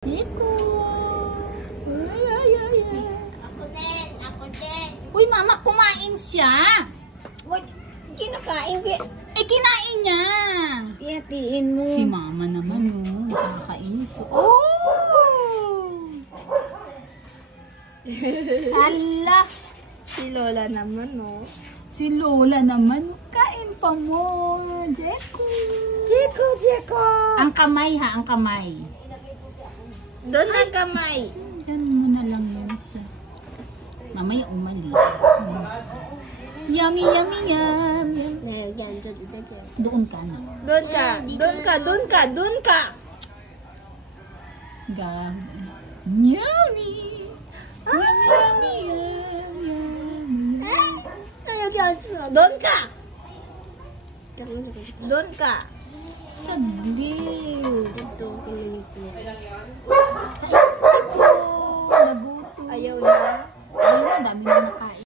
Chico. Ay. Ako din. Uy, mama, kumain siya. Wag, kinakain. Kinain niya. Ihatiin mo. Si mama naman, oh. Nakakainis. Oh! Ala! Si Lola naman, no? Si Lola naman, kain pa mo, Jeko. Jeko. Ang kamay ha, ang kamay. Doon ang kamay. Diyan mo na lang yan siya. Mamaya umalis. Yummy. Doon ka na. Doon ka. Gag. Yummy. Yummy. Doon ka. Saglit. Ayaw na. Ayun, dami na nakain.